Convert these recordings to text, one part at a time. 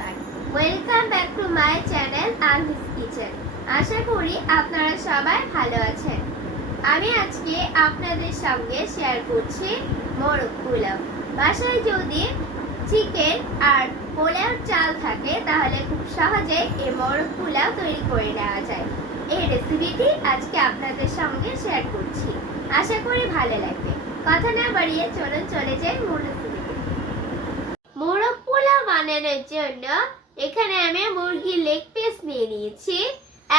Everyone, welcome back to my channel আনহিস kitchen. আশা করি আপনারা সবাই ভালো আছেন। আমি আজকে আপনাদের সঙ্গে শেয়ার করছি মোরগ পোলাও। বাসায় যদি চিকেন আর পোলাও চাল থাকে তাহলে খুব সহজেই এই মোরগ পোলাও তৈরি করে নেওয়া যায়। এই রেসিপিটি আজকে আপনাদের সঙ্গে শেয়ার করছি, আশা করি ভালো লাগবে। কথা না বাড়িয়ে চলুন চলে যাই মূল রেসিপিতে। মোরগ পোলাও বানানোর জন্য এখানে আমি মুরগির লেগ পিস নিয়ে নিয়েছি।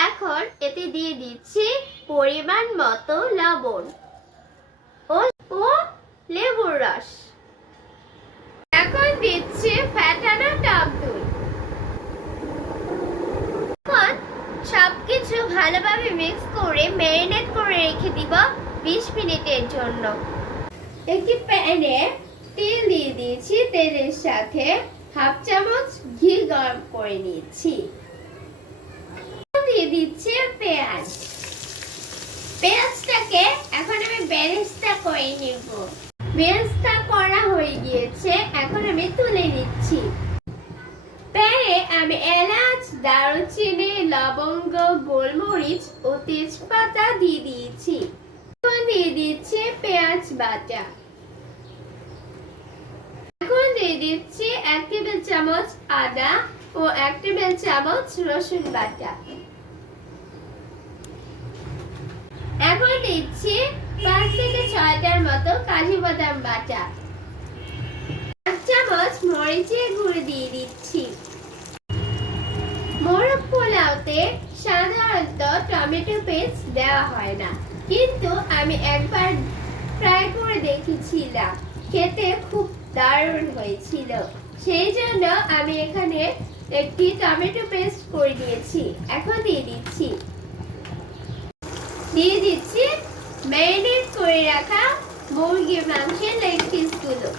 এখন এতে দিয়ে দিচ্ছি পরিমাণ মতো লবণ ও লেবুর রস। এখন দিচ্ছি ফ্যাটানো টক দই। এখন সবকিছু ভালোভাবে মিক্স করে ম্যারিনেট করে রেখে দিব 20 মিনিটের জন্য। একটি প্যানে তেল দিয়ে দিয়েছি, তেলের সাথে হাফ চামচ ঘি গরম করে নিয়েছি। দিয়ে দিচ্ছি পেঁয়াজটাকে এখন আমি বেরেস্তা করে নিব। বেরেস্তা করা হয়ে গিয়েছে, এখন আমি তুলে নিচ্ছি। প্যানে আমি এলাচ, দারুচিনি, লবঙ্গ, গোলমরিচ ও তেজপাতা দিয়ে দিয়েছি। এখন দিয়ে দিচ্ছি পেঁয়াজ বাটা। এখন দিয়ে দিচ্ছি 1 টেবিল চামচ আদা ও 1 টেবিল চামচ রসুন বাটা। এখন দিচ্ছি 5 থেকে 6টার মতো কাজু বাদাম বাটা। 1 চামচ মরিচের গুঁড়ো দিয়ে দিচ্ছি। মোরগ পোলাওতে সাধারণত টমেটো পেস্ট দেওয়া হয় না, কিন্তু আমি একবার ট্রাই করে দেখেছিলাম, খেতে খুব দারুণ হয়েছিল। সেই জন্য আমি এখানে একটি টমেটো পেস্ট করে দিয়েছি। এখন দিয়ে দিচ্ছি ম্যারিনেট করে রাখা মুরগির মাংসের লেগ পিসগুলো।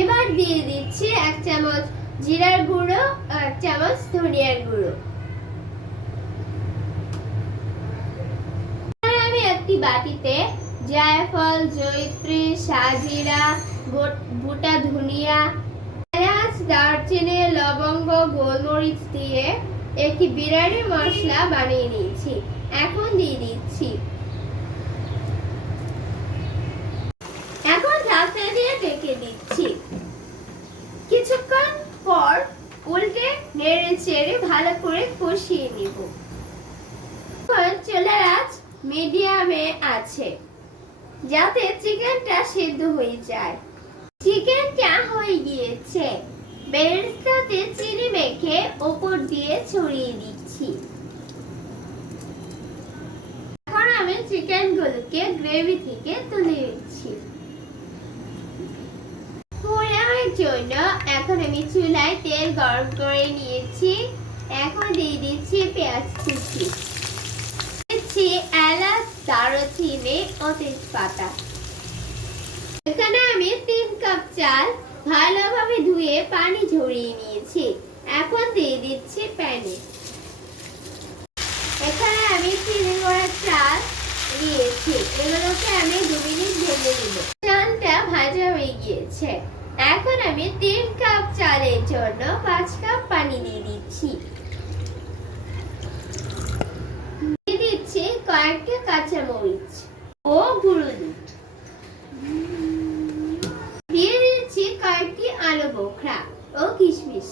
এবার দিয়ে দিচ্ছি 1 চামচ জিরার গুঁড়ো, 1 চামচ ধনিয়ার গুঁড়ো। আমি একটি বাটিতে জায়ফল, জয়িত্রী, সাজিরা, গোটা ধনিয়া, এলাচ, দারচিনি, লবঙ্গ, গোলমরিচ দিয়ে একটি বিরিয়ানি মশলা বানিয়ে নিয়েছি। এখন দিয়ে দিচ্ছি। এখন ঢাকনা দিয়ে ঢেকে দিচ্ছি। কিছুক্ষণ পর উল্টে নেড়ে চেড়ে ভালো করে কষিয়ে নিব। এখন চুলার আঁচ মিডিয়ামে আছে, যাতে চিকেনটা সেদ্ধ হয়ে যায়। চিকেনটা হয়ে গিয়েছে, বেরেস্তাতে চিনি মেখে উপর দিয়ে ছড়িয়ে দিচ্ছি। এখন আমি চিকেনগুলোকে গ্রেভি থেকে তুলে দিচ্ছি। পোলাওয়ের জন্য এখন আমি চুলায় তেল গরম করে নিয়েছি। এখন দিয়ে দিচ্ছি পেঁয়াজ কুচি, দিচ্ছি এলাচ, দারুচিনি ও তেজপাতা। এখানে আমি 3 কাপ চাল ভালোভাবে ধুয়ে পানি ঝরিয়ে নিয়েছি। এখন দিয়ে দিচ্ছি প্যানে। এখানে আমি 3 গোড়া চাল দিয়েছি, এগুলোকে আমি 2 মিনিট ভেজে নিব। চালটা ভাজা হয়ে গিয়েছে। এখন আমি 3 কাপ চালের জন্য 5 কাপ পানি দিয়ে দিচ্ছি। দিয়ে দিচ্ছি কয়েকটা কাঁচা মরিচ ও গুঁড়ো দুধ। দিয়ে দিচ্ছি কয়েকটি আলু বোখরা ও কিশমিশ।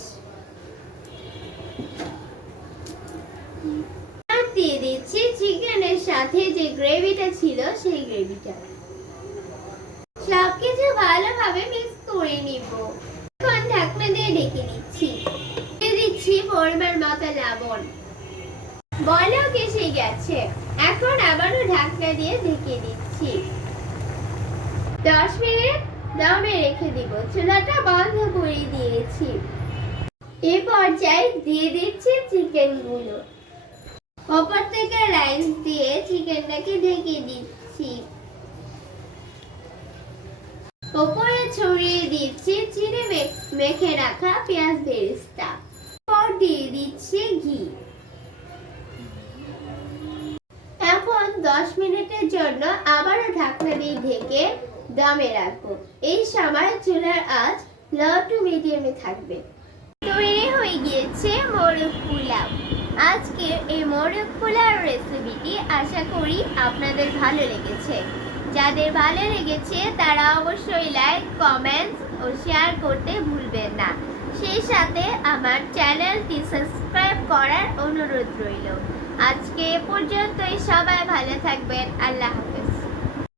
দিয়ে দিচ্ছি চিকেনের সাথে যে গ্রেভিটা ছিল সেই গ্রেভিটা। সবকিছু ভালোভাবে মিক্স করে নিব। এখন ঢাকনা দিয়ে ঢেকে দিচ্ছি। দিয়ে দিচ্ছি পরিমাণ মতো লবণ। বলক এসে গেছে, এখন আবারও ঢাকনা দিয়ে ঢেকে দিচ্ছি। 10 মিনিট দমে রেখে দিব। চুলাটা বন্ধ করে দিয়েছি। এই পর্যায়ে দিয়ে দিচ্ছি চিকেনগুলো। উপর থেকে রাইস দিয়ে চিকেনটাকে ঢেকে দিচ্ছি। উপরে ছড়িয়ে দিচ্ছি চিনি মেখে রাখা পেঁয়াজ বেরেস্তা। পর দিয়ে দিচ্ছি ঘি। এখন 10 মিনিটের জন্য আবারও ঢাকনা দিয়ে ঢেকে দমে রাখবো। এই সময় চুলার আঁচ লো টু মিডিয়ামে থাকবে। তৈরি হয়ে গিয়েছে মোরগ পোলাও। আজকে এই মোরগ পোলাও রেসিপিটি আশা করি আপনাদের ভালো লেগেছে। যাদের ভালো লেগেছে তারা অবশ্যই লাইক, কমেন্টস ও শেয়ার করতে ভুলবেন না। সেই সাথে আমার চ্যানেলটি সাবস্ক্রাইব করার অনুরোধ রইল। আজকে এ পর্যন্তই, সবাই ভালো থাকবেন। আল্লাহ হাফেজ।